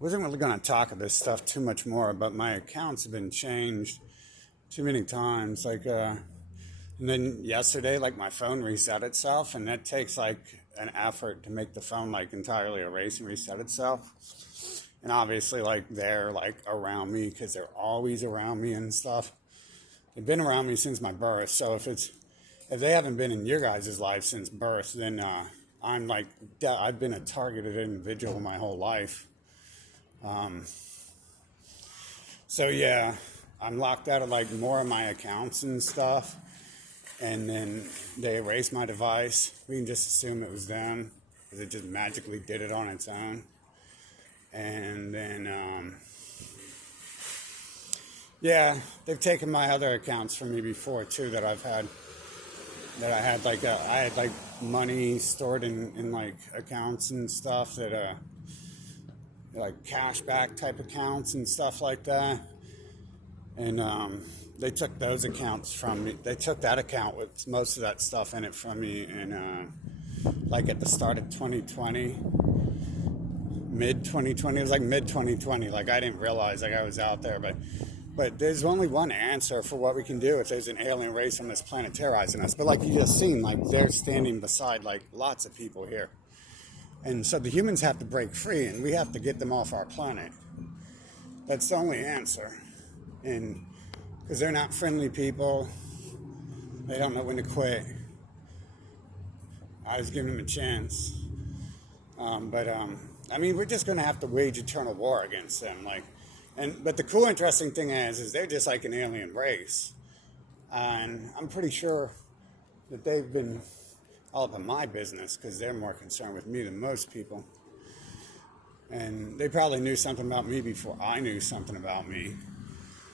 Wasn't really going to talk of this stuff too much more, but my accounts have been changed too many times. And then yesterday, like my phone reset itself, and that takes like an effort to make the phone like entirely erase and reset itself. And obviously, like they're like around me because they're always around me and stuff. They've been around me since my birth. So if they haven't been in your guys' life since birth, then I'm like I've been a targeted individual my whole life. So yeah, I'm locked out of like more of my accounts and stuff, and then they erased my device. We can just assume it was them because it just magically did it on its own. And then yeah, they've taken my other accounts from me before too that I had like money stored in like accounts and stuff that like cashback type accounts and stuff like that. And they took those accounts from me. They took that account with most of that stuff in it from me. And like at the start of 2020, mid 2020, it was like mid 2020. Like I didn't realize like I was out there, but there's only one answer for what we can do if there's an alien race on this planet terrorizing us. But like you just seen, like they're standing beside like lots of people here. And so the humans have to break free, and we have to get them off our planet. That's the only answer. And because they're not friendly people, they don't know when to quit. I was giving them a chance. I mean, we're just going to have to wage eternal war against them. But the cool, interesting thing is they're just like an alien race. And I'm pretty sure that they've been all up in my business because they're more concerned with me than most people. And they probably knew something about me before I knew something about me.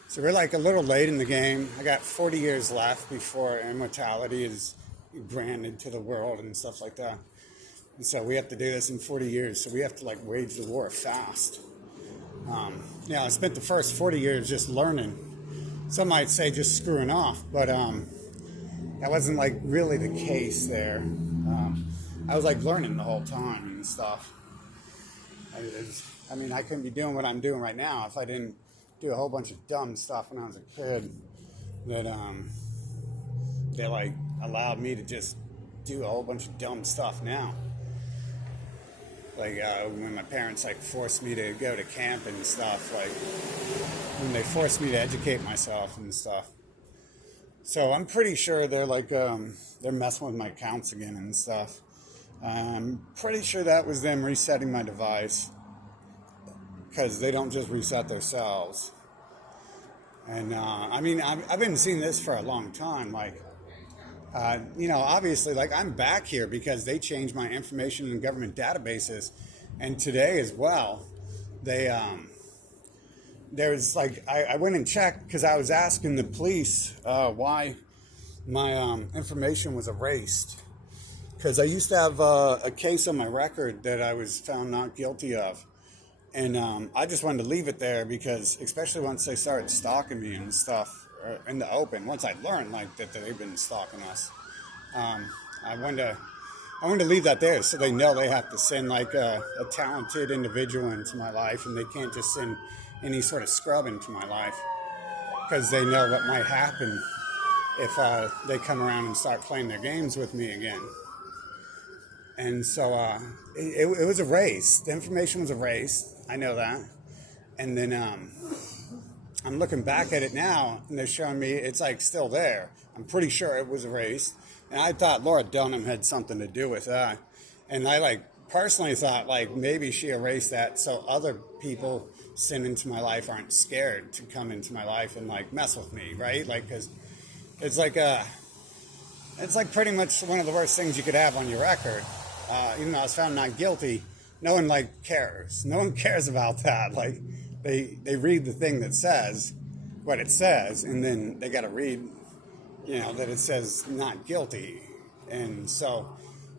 So we're like a little late in the game. I got 40 years left before immortality is granted to the world and stuff like that. And so we have to do this in 40 years. So we have to like wage the war fast. I spent the first 40 years just learning. Some might say just screwing off, but that wasn't like really the case there. I was like learning the whole time and stuff. I couldn't be doing what I'm doing right now if I didn't do a whole bunch of dumb stuff when I was a kid that they like allowed me to just do a whole bunch of dumb stuff now. Like when my parents like forced me to go to camp and stuff, like when they forced me to educate myself and stuff. So I'm pretty sure they're like they're messing with my accounts again and stuff. I'm pretty sure that was them resetting my device because they don't just reset themselves. And I've been seeing this for a long time. Obviously, like I'm back here because they changed my information in government databases, and today as well, there's like I went and checked because I was asking the police why my information was erased, because I used to have a case on my record that I was found not guilty of, and I just wanted to leave it there because, especially once they started stalking me and stuff in the open, once I learned like that they've been stalking us, I wanted to leave that there so they know they have to send like a talented individual into my life, and they can't just send any sort of scrub into my life because they know what might happen if they come around and start playing their games with me again. And so it was erased. The information was erased. I know that. And then I'm looking back at it now, and they're showing me it's like still there. I'm pretty sure it was erased. And I thought Laura Dunham had something to do with that. And I like personally thought like maybe she erased that so other people sent into my life aren't scared to come into my life and like mess with me, right? Like, because it's like pretty much one of the worst things you could have on your record. Even though I was found not guilty, no one like cares. No one cares about that. Like they read the thing that says what it says, and then they got to read, that it says not guilty. And so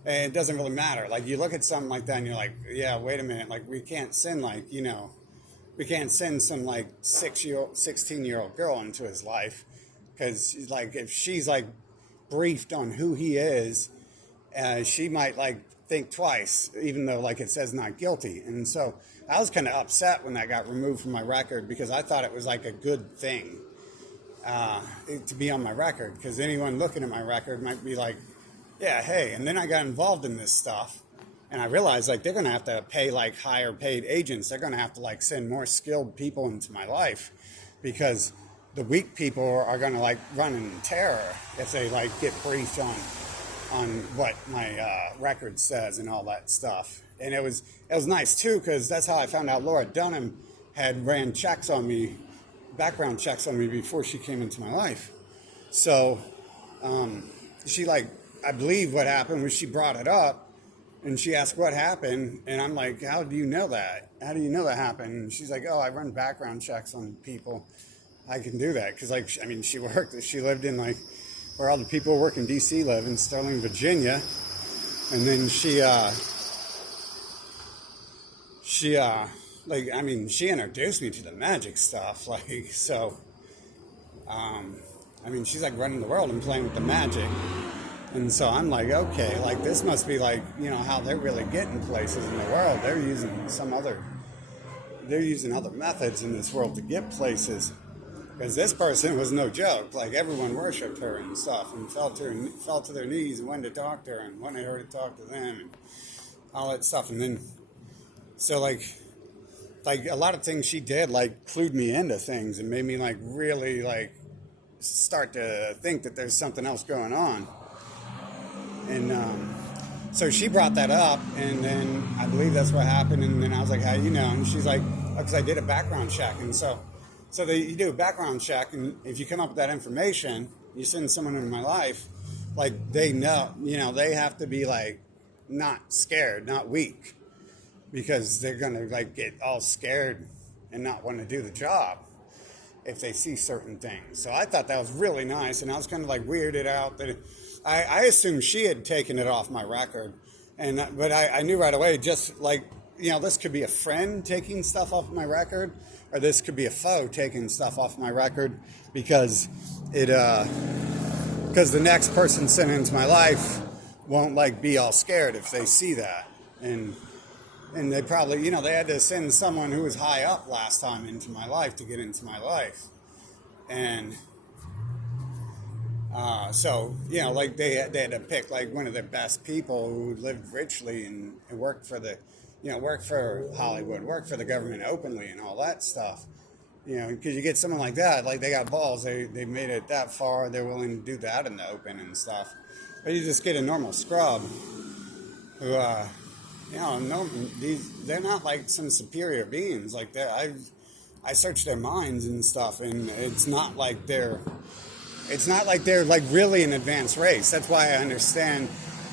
it doesn't really matter. Like you look at something like that and you're like, yeah, wait a minute. Like we can't send we can't send some like 16-year-old girl into his life because like if she's like briefed on who he is, she might like think twice, even though like it says not guilty. And so I was kind of upset when that got removed from my record because I thought it was like a good thing to be on my record, because anyone looking at my record might be like, yeah, hey. And then I got involved in this stuff, and I realized like they're going to have to pay like higher paid agents. They're going to have to like send more skilled people into my life, because the weak people are going to like run in terror if they like get briefed on what my record says and all that stuff. And it was nice too, because that's how I found out Laura Dunham had ran checks on me, background checks on me before she came into my life. So she like, I believe what happened was she brought it up and she asked what happened, and I'm like, how do you know that? How do you know that happened? And she's like, oh, I run background checks on people. I can do that because, like, I mean, she lived in like where all the people who work in D.C. live, in Sterling, Virginia, and then she like, I mean, she introduced me to the magic stuff, like, so, I mean, she's like running the world and playing with the magic. And so I'm like, okay, like this must be like, you know, how they're really getting places in the world. They're using other methods in this world to get places. Because this person was no joke. Like everyone worshipped her and stuff, and fell to their knees and wanted to talk to her and wanted her to talk to them and all that stuff. And then, so like a lot of things she did like clued me into things and made me like really like start to think that there's something else going on. And so she brought that up, and then I believe that's what happened. And then I was like, how do you know? And she's like, because I did a background check. And so you do a background check, and if you come up with that information, you send someone into my life, like they know, you know, they have to be like not scared, not weak, because they're going to like get all scared and not want to do the job if they see certain things. So I thought that was really nice, and I was kind of like weirded out that I assumed she had taken it off my record, but I knew right away, just like, you know, this could be a friend taking stuff off my record, or this could be a foe taking stuff off my record, because the next person sent into my life won't like be all scared if they see that, and they probably, you know, they had to send someone who was high up last time into my life to get into my life, and so, you know, like they had to pick like one of the best people who lived richly and worked for worked for Hollywood, worked for the government openly and all that stuff. You know, because you get someone like that, like they got balls, they made it that far, they're willing to do that in the open and stuff. But you just get a normal scrub who, you know, they're not like some superior beings like that. I searched their minds and stuff, and it's not like they're like really an advanced race. That's why I understand.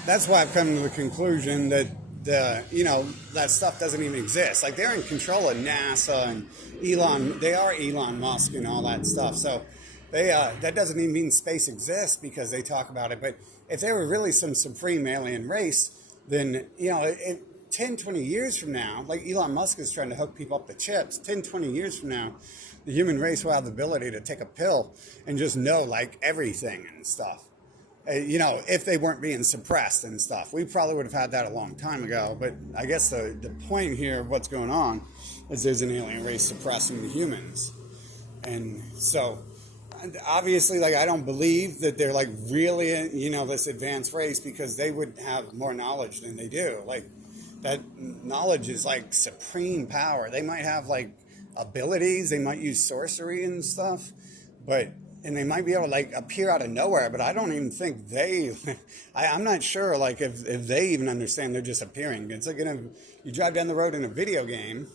That's why I've come to the conclusion that that stuff doesn't even exist. Like they're in control of NASA and Elon. They are Elon Musk and all that stuff. So that doesn't even mean space exists because they talk about it. But if they were really some supreme alien race, then, you know, 10, 20 years from now, like Elon Musk is trying to hook people up to chips, 10, 20 years from now, the human race will have the ability to take a pill and just know like everything and stuff. You know, if they weren't being suppressed and stuff. We probably would have had that a long time ago. But I guess the point here of what's going on is there's an alien race suppressing the humans. And so, obviously, like, I don't believe that they're, like, really, you know, this advanced race, because they would have more knowledge than they do. Like, that knowledge is, like, supreme power. They might have, like, abilities. They might use sorcery and stuff. And they might be able to, like, appear out of nowhere, but I don't even think I'm not sure, like, if they even understand they're just appearing. It's like you drive down the road in a video game,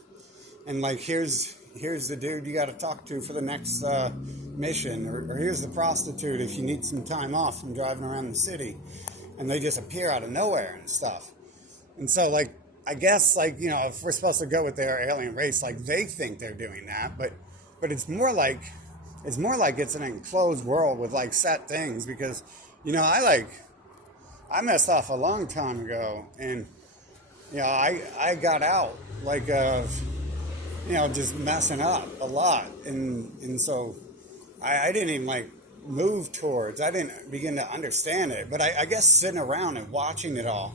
and, like, here's the dude you got to talk to for the next mission, or here's the prostitute if you need some time off from driving around the city, and they just appear out of nowhere and stuff. And so, like, I guess, like, you know, if we're supposed to go with their alien race, like, they think they're doing that, but it's more like it's an enclosed world with, like, set things, because, you know, I messed off a long time ago, and, you know, I got out, like, you know, just messing up a lot, and so I didn't even, like, move towards, I didn't begin to understand it, but I guess sitting around and watching it all,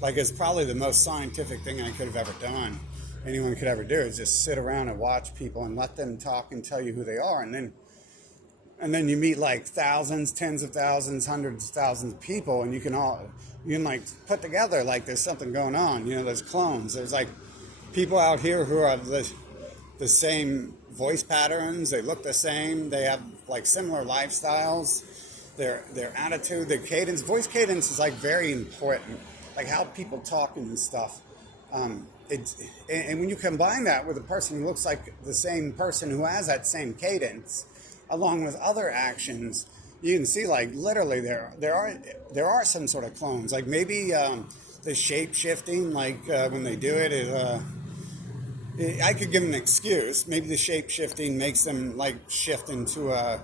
Like, it's probably the most scientific thing I could have ever done. Anyone could ever do is just sit around and watch people and let them talk and tell you who they are, and then you meet like thousands, tens of thousands, hundreds of thousands of people, and you can like put together like there's something going on. You know, there's clones. There's like people out here who are the same voice patterns. They look the same. They have like similar lifestyles. Their attitude, their cadence, voice cadence is like very important. Like how people talk and stuff. And when you combine that with a person who looks like the same person who has that same cadence, along with other actions, you can see like literally there are some sort of clones. Like maybe the shape shifting, like when they do it, I could give them an excuse. Maybe the shape shifting makes them like shift into a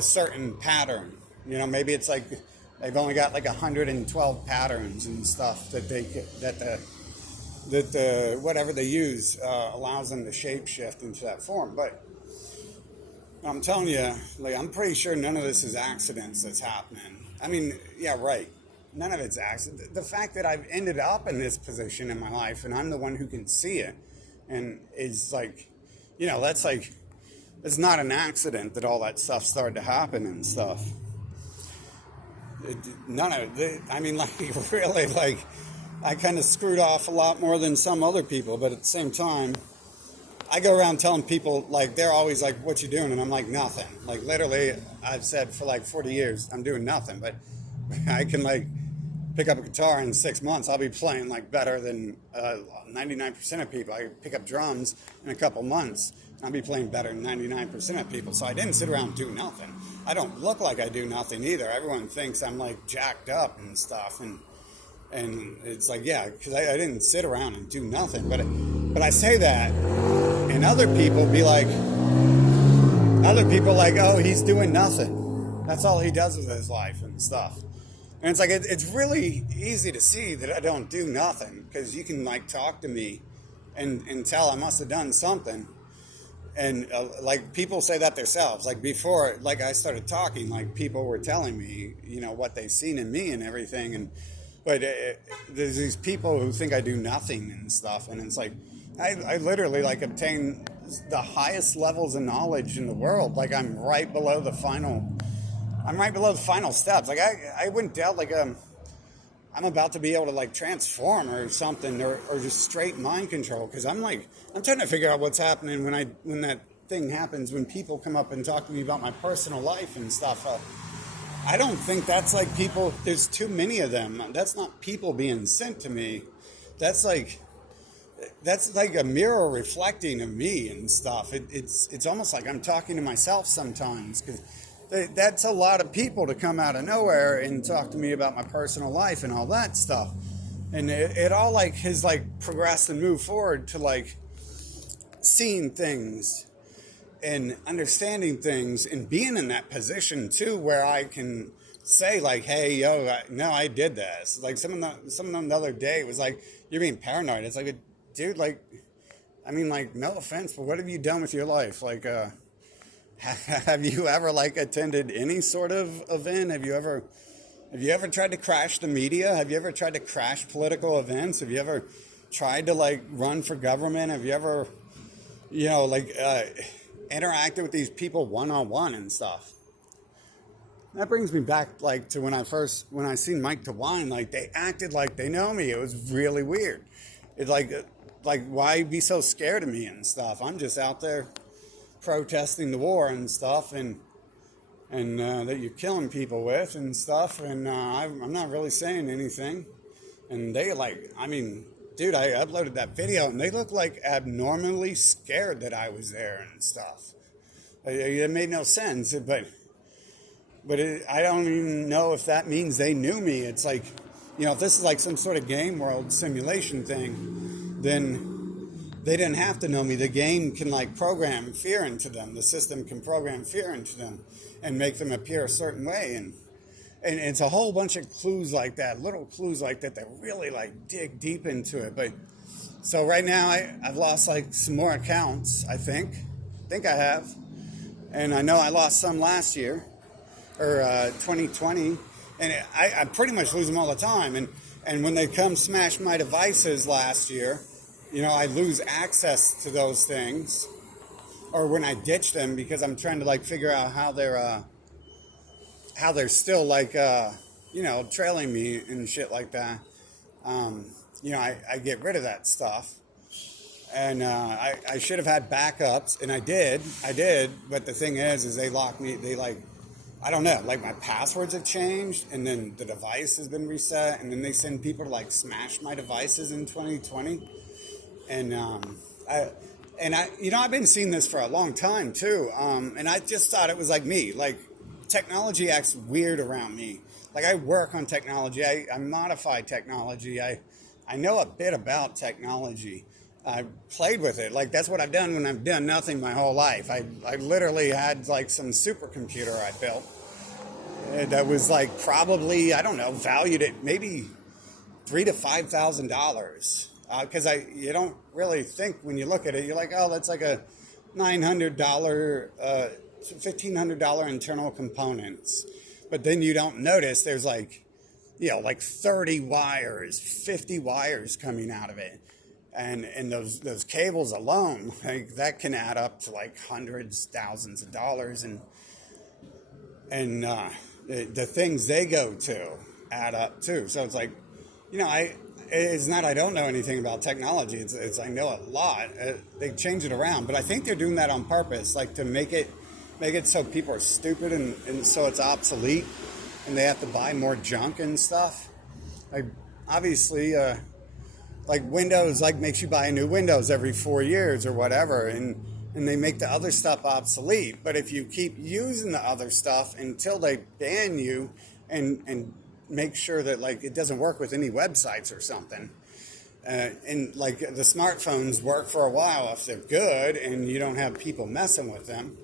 certain pattern. You know, maybe it's like they've only got like 112 patterns and stuff that the whatever they use allows them to shape shift into that form. But I'm telling you, like, I'm pretty sure none of this is accidents that's happening. I mean, yeah, right. None of it's accident. The fact that I've ended up in this position in my life and I'm the one who can see it, and is like, you know, that's like, it's not an accident that all that stuff started to happen and stuff. None of it. I mean, like, really, like, I kind of screwed off a lot more than some other people, but at the same time, I go around telling people, like, they're always like, what you doing? And I'm like, nothing. Like, literally, I've said for like 40 years, I'm doing nothing, but I can, like, pick up a guitar in 6 months. I'll be playing, like, better than 99% of people. I pick up drums in a couple months. I'll be playing better than 99% of people. So I didn't sit around and do nothing. I don't look like I do nothing either. Everyone thinks I'm like jacked up and stuff. And it's like, yeah, because I didn't sit around and do nothing. But I say that, and other people like, oh, he's doing nothing. That's all he does with his life and stuff. And it's like, it's really easy to see that I don't do nothing, because you can like talk to me and tell I must have done something. And like people say that themselves. Like before, like I started talking, like people were telling me, you know, what they've seen in me and everything. But there's these people who think I do nothing and stuff. And it's like, I literally like obtain the highest levels of knowledge in the world. Like I'm right below the final steps. Like I wouldn't doubt like I'm about to be able to like transform or something, or just straight mind control, because I'm trying to figure out what's happening when that thing happens, when people come up and talk to me about my personal life and stuff. I don't think that's like people. There's too many of them. That's not people being sent to me. That's like a mirror reflecting of me and stuff. It's almost like I'm talking to myself sometimes, because that's a lot of people to come out of nowhere and talk to me about my personal life and all that stuff. And it all like has like progressed and moved forward to like seeing things and understanding things and being in that position too, where I can say like, hey, yo, I did this. Like someone the other day was like, you're being paranoid. It's like, dude, like, I mean, like, no offense, but what have you done with your life? Like, have you ever like attended any sort of event? Have you ever tried to crash the media? Have you ever tried to crash political events? Have you ever tried to like run for government? Have you ever, you know, like interacted with these people one-on-one and stuff? That brings me back like to when I seen Mike DeWine, like they acted like they know me. It was really weird. It's like why be so scared of me and stuff? I'm just out there protesting the war and stuff, and that you're killing people with and stuff, and I'm not really saying anything. And they like, I mean, dude, I uploaded that video and they looked like abnormally scared that I was there and stuff. It made no sense, but I don't even know if that means they knew me. It's like, you know, if this is like some sort of game world simulation thing, then they didn't have to know me. The game can like program fear into them. The system can program fear into them and make them appear a certain way. And it's a whole bunch of clues like that, little clues like that really like dig deep into it. But so right now I've lost like some more accounts, I think I have. And I know I lost some last year, or 2020. And I pretty much lose them all the time. And And when they come smash my devices last year, I lose access to those things, or when I ditch them because I'm trying to like figure out how they're still like trailing me and shit like that. I get rid of that stuff, and I should have had backups, and I did, but the thing is they lock me. They like, I don't know, like my passwords have changed, and then the device has been reset, and then they send people to like smash my devices in 2020, and I've been seeing this for a long time too, and I just thought it was like me, like technology acts weird around me. Like I work on technology, I modify technology, I know a bit about technology. I played with it. Like that's what I've done when I've done nothing my whole life. I literally had like some supercomputer I built that was like probably, I don't know, valued at maybe $3,000 to $5,000. Because you don't really think when you look at it, you're like, oh, that's like a $900, $1,500 internal components. But then you don't notice there's like 30 wires, 50 wires coming out of it. And those cables alone, like that can add up to like hundreds, thousands of dollars, and the things they go to add up too. So it's like, it's not I don't know anything about technology. It's I know a lot. They change it around, but I think they're doing that on purpose, like to make it so people are stupid and so it's obsolete, and they have to buy more junk and stuff. Like obviously. Like Windows, like makes you buy a new Windows every 4 years or whatever, and they make the other stuff obsolete. But if you keep using the other stuff until they ban you and make sure that like it doesn't work with any websites or something, and like the smartphones work for a while if they're good and you don't have people messing with them,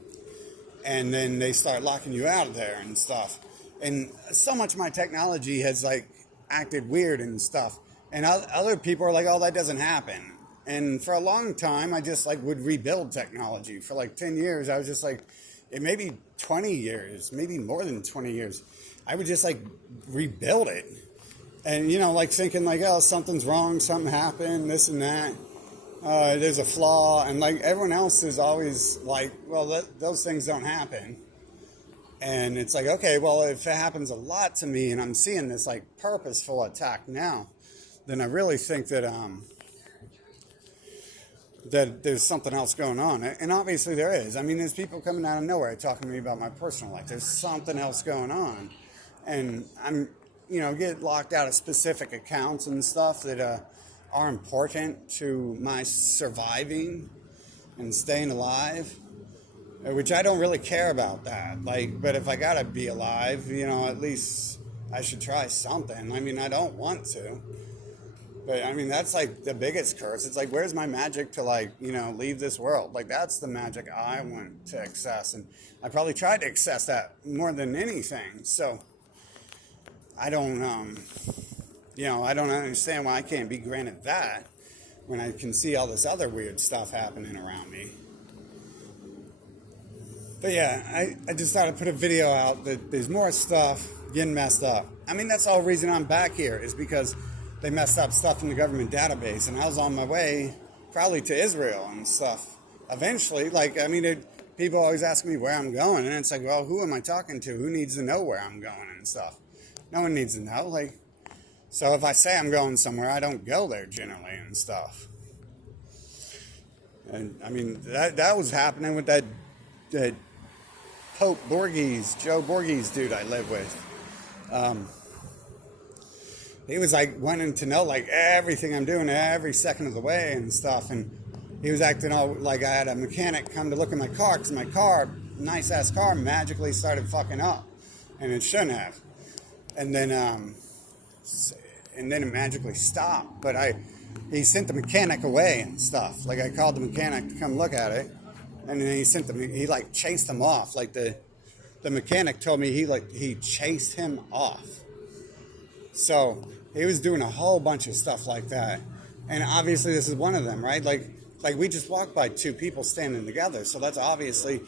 and then they start locking you out of there and stuff. And so much of my technology has like acted weird and stuff. And other people are like, oh, that doesn't happen. And for a long time, I just like would rebuild technology. For like 10 years, I was just like, it may be 20 years, maybe more than 20 years. I would just like rebuild it. And, like thinking like, oh, something's wrong, something happened, this and that. There's a flaw. And like everyone else is always like, well, those things don't happen. And it's like, okay, well, if it happens a lot to me and I'm seeing this like purposeful attack now, then I really think that that there's something else going on. And obviously there is. I mean, there's people coming out of nowhere talking to me about my personal life. There's something else going on. And I'm, get locked out of specific accounts and stuff that are important to my surviving and staying alive, which I don't really care about that. Like, but if I gotta be alive, at least I should try something. I mean, I don't want to. But I mean, that's like the biggest curse. It's like, where's my magic to like, leave this world? Like that's the magic I want to access. And I probably tried to access that more than anything. So I don't, I don't understand why I can't be granted that when I can see all this other weird stuff happening around me. But yeah, I just thought I'd put a video out that there's more stuff getting messed up. I mean, that's the whole reason I'm back here is because they messed up stuff in the government database, and I was on my way probably to Israel and stuff. Eventually, people always ask me where I'm going, and it's like, well, who am I talking to? Who needs to know where I'm going and stuff? No one needs to know. So if I say I'm going somewhere, I don't go there generally and stuff. And I mean, that was happening with that Pope Joe Borges dude I live with. He was like wanting to know like everything I'm doing every second of the way and stuff, and he was acting all like I had a mechanic come to look at my car because my car, nice ass car, magically started fucking up, and it shouldn't have, and then it magically stopped. But he sent the mechanic away and stuff. Like I called the mechanic to come look at it, and then he like chased him off. Like the mechanic told me he chased him off. So he was doing a whole bunch of stuff like that. And obviously this is one of them, right? Like we just walked by two people standing together. So that's obviously,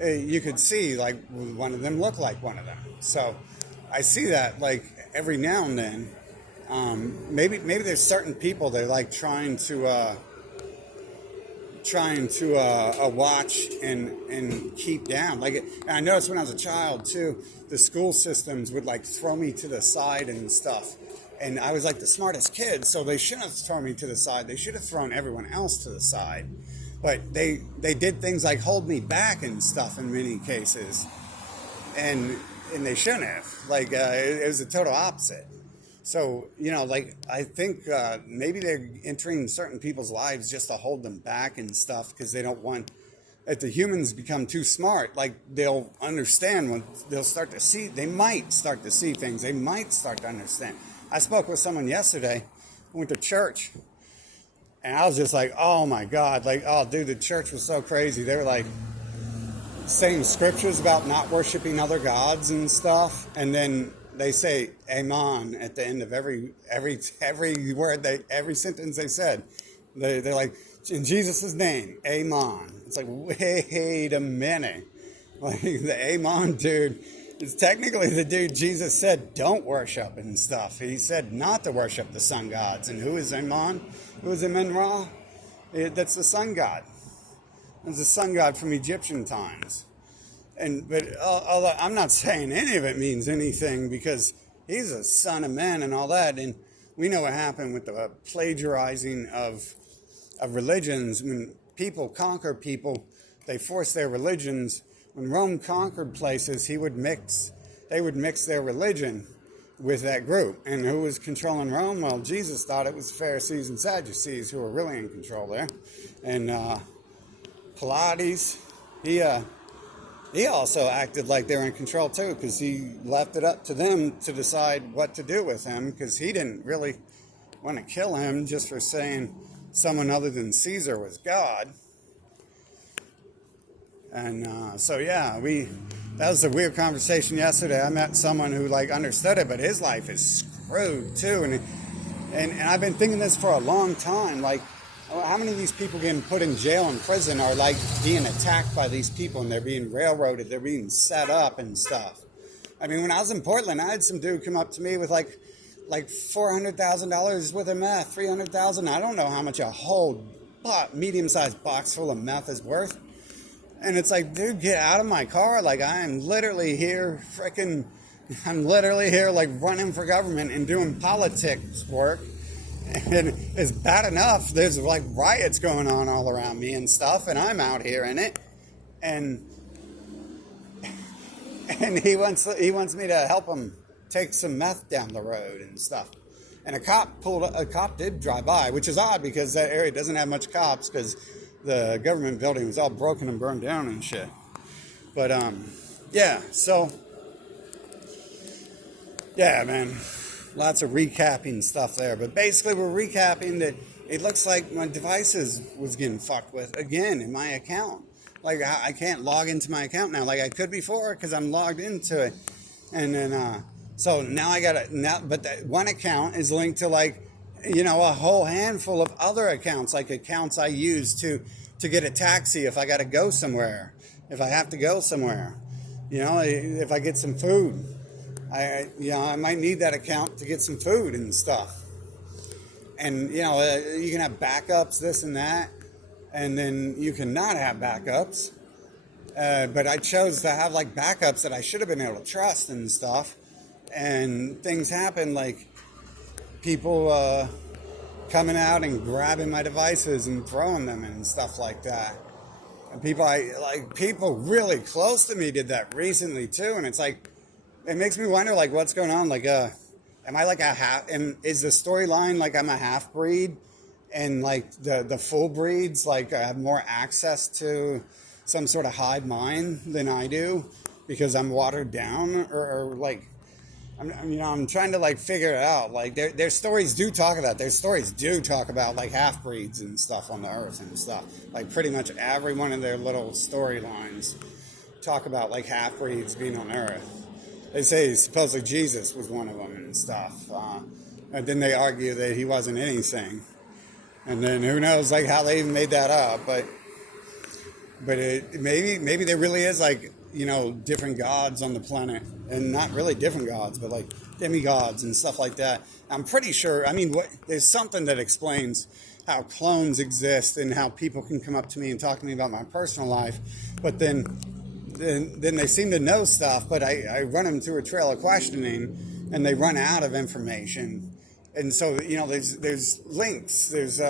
you could see like one of them looked like one of them. So I see that like every now and then. Maybe there's certain people they're like trying to watch and keep down. Like, and I noticed when I was a child too, the school systems would like throw me to the side and stuff. And I was like the smartest kid, so they shouldn't have thrown me to the side. They should have thrown everyone else to the side. But they did things like hold me back and stuff in many cases, and they shouldn't have. Like it was the total opposite. So, like, I think maybe they're entering certain people's lives just to hold them back and stuff because they don't want, if the humans become too smart, like, they'll understand when they'll start to see, they might start to see things. They might start to understand. I spoke with someone yesterday who went to church, and I was just like, oh, my God. Like, oh, dude, the church was so crazy. They were, like, saying scriptures about not worshiping other gods and stuff, and then they say "amen" at the end of every word every sentence they said. They're like, in Jesus' name, amen. It's like, wait a minute. Like, the amen dude is technically the dude Jesus said don't worship and stuff. He said not to worship the sun gods. And who is Amen? Who is Amen-Ra? That's the sun god. It's the sun god from Egyptian times. But although I'm not saying any of it means anything because he's a son of man and all that. And we know what happened with the plagiarizing of religions. When people conquer people, they force their religions. When Rome conquered places, they would mix their religion with that group. And who was controlling Rome? Well, Jesus thought it was the Pharisees and Sadducees who were really in control there. And Pilates, he also acted like they were in control too, because he left it up to them to decide what to do with him, because he didn't really want to kill him just for saying someone other than Caesar was God. And so yeah, that was a weird conversation yesterday. I met someone who like understood it, but his life is screwed too. And I've been thinking this for a long time. Like, how many of these people getting put in jail and prison are like being attacked by these people and they're being railroaded, they're being set up and stuff? I mean, when I was in Portland, I had some dude come up to me with like $400,000 worth of meth, $300,000. I don't know how much a whole medium-sized box full of meth is worth. And it's like, dude, get out of my car. Like, I'm literally here like running for government and doing politics work. And it's bad enough. There's like riots going on all around me and stuff, and I'm out here in it. And he wants me to help him take some meth down the road and stuff. And a cop did drive by, which is odd because that area doesn't have much cops because the government building was all broken and burned down and shit. But yeah, so yeah, man. Lots of recapping stuff there. But basically we're recapping that it looks like my devices was getting fucked with again in my account. Like, I can't log into my account now like I could before because I'm logged into it. And then, so now but that one account is linked to like, a whole handful of other accounts, like accounts I use to get a taxi if I got to go somewhere, if I have to go somewhere, if I get some food. I might need that account to get some food and stuff. And, you can have backups, this and that. And then you can not have backups. But I chose to have, like, backups that I should have been able to trust and stuff. And things happen, like people coming out and grabbing my devices and throwing them and stuff like that. And people really close to me did that recently, too. And it's like, it makes me wonder, like, what's going on? Like, am I like is the storyline like I'm a half-breed and like the full breeds, like, have more access to some sort of hive mind than I do because I'm watered down or like, I'm trying to like figure it out. Like, their stories do talk about, like half-breeds and stuff on the earth and stuff. Like, pretty much every one of their little storylines talk about like half-breeds being on earth. They say supposedly Jesus was one of them and stuff. And then they argue that he wasn't anything. And then who knows like how they even made that up. But maybe there really is like, different gods on the planet, and not really different gods, but like demigods and stuff like that. I'm pretty sure, there's something that explains how clones exist and how people can come up to me and talk to me about my personal life, but then they seem to know stuff, but I run them through a trail of questioning, and they run out of information. And so, there's links, there's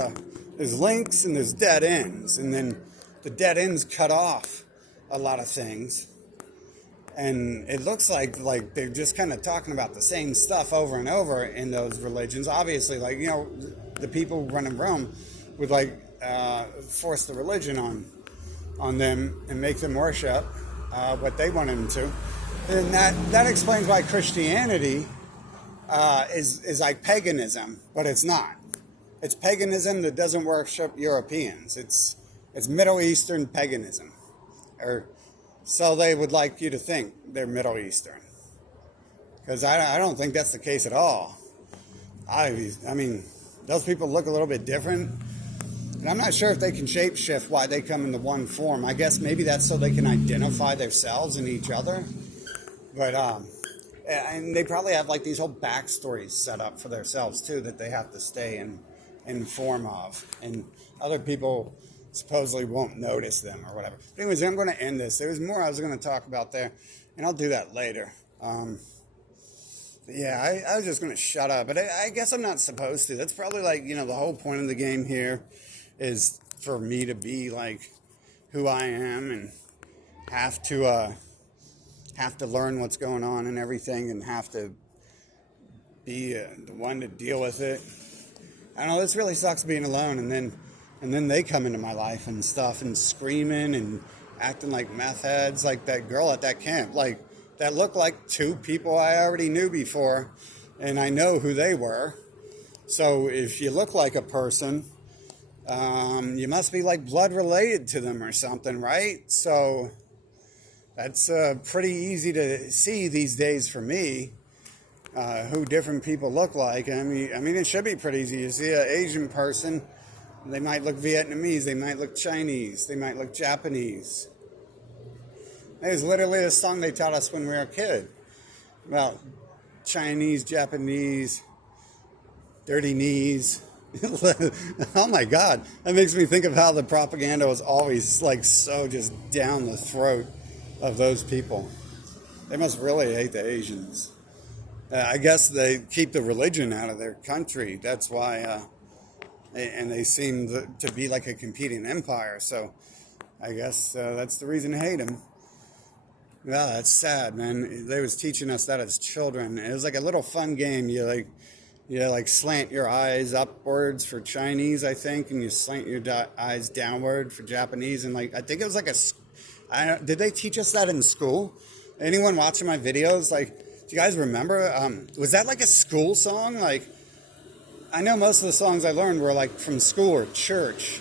links, and there's dead ends, and then the dead ends cut off a lot of things, and it looks like they're just kind of talking about the same stuff over and over in those religions. Obviously, the people running Rome would force the religion on them and make them worship what they wanted them to, and that explains why Christianity is like paganism, but it's not. It's paganism that doesn't worship Europeans. It's Middle Eastern paganism, or so they would like you to think they're Middle Eastern, because I don't think that's the case at all. Those people look a little bit different, and I'm not sure if they can shapeshift why they come into one form. I guess maybe that's so they can identify themselves and each other, but and they probably have these whole backstories set up for themselves too that they have to stay in form of, and other people supposedly won't notice them or whatever. But anyways, I'm going to end this. There was more I was going to talk about there, and I'll do that later. I was just going to shut up, but I guess I'm not supposed to. That's probably the whole point of the game here is for me to be who I am, and have to learn what's going on and everything, and have to be the one to deal with it. I don't know, this really sucks being alone, and then they come into my life and stuff, and screaming and acting like meth heads, like that girl at that camp, that looked like two people I already knew before, and I know who they were. So if you look like a person, you must be blood related to them or something, right? So that's pretty easy to see these days for me, who different people look like. It should be pretty easy. You see an Asian person, they might look Vietnamese, they might look Chinese, they might look Japanese. It was literally a song they taught us when we were a kid about Chinese, Japanese, dirty knees. Oh my God, that makes me think of how the propaganda was always so just down the throat of those people. They must really hate the Asians. I guess they keep the religion out of their country. That's why, and they seem to be like a competing empire. So I guess that's the reason to hate them. Well, that's sad, man. They was teaching us that as children. It was like a little fun game. You slant your eyes upwards for Chinese, I think, and you slant your eyes downward for Japanese. And I think it was did they teach us that in school? Anyone watching my videos? Do you guys remember? Was that a school song? I know most of the songs I learned were from school or church,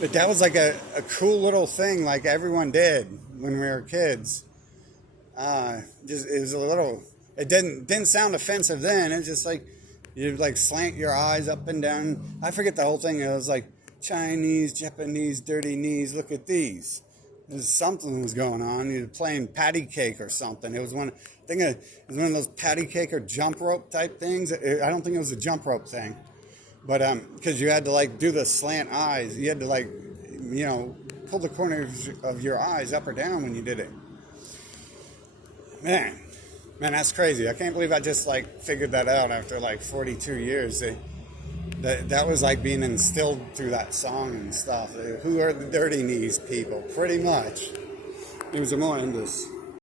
but that was a cool little thing everyone did when we were kids. It was a little. It didn't sound offensive then. It's just you slant your eyes up and down. I forget the whole thing. It was Chinese, Japanese, dirty knees. Look at these. Something was going on. You were playing patty cake or something. It was one of those patty cake or jump rope type things. I don't think it was a jump rope thing, but because you had to do the slant eyes. You had to pull the corner of your eyes up or down when you did it. Man, that's crazy. I can't believe I just figured that out after 42 years. That was being instilled through that song and stuff. Who are the dirty knees people? Pretty much. It was more in this.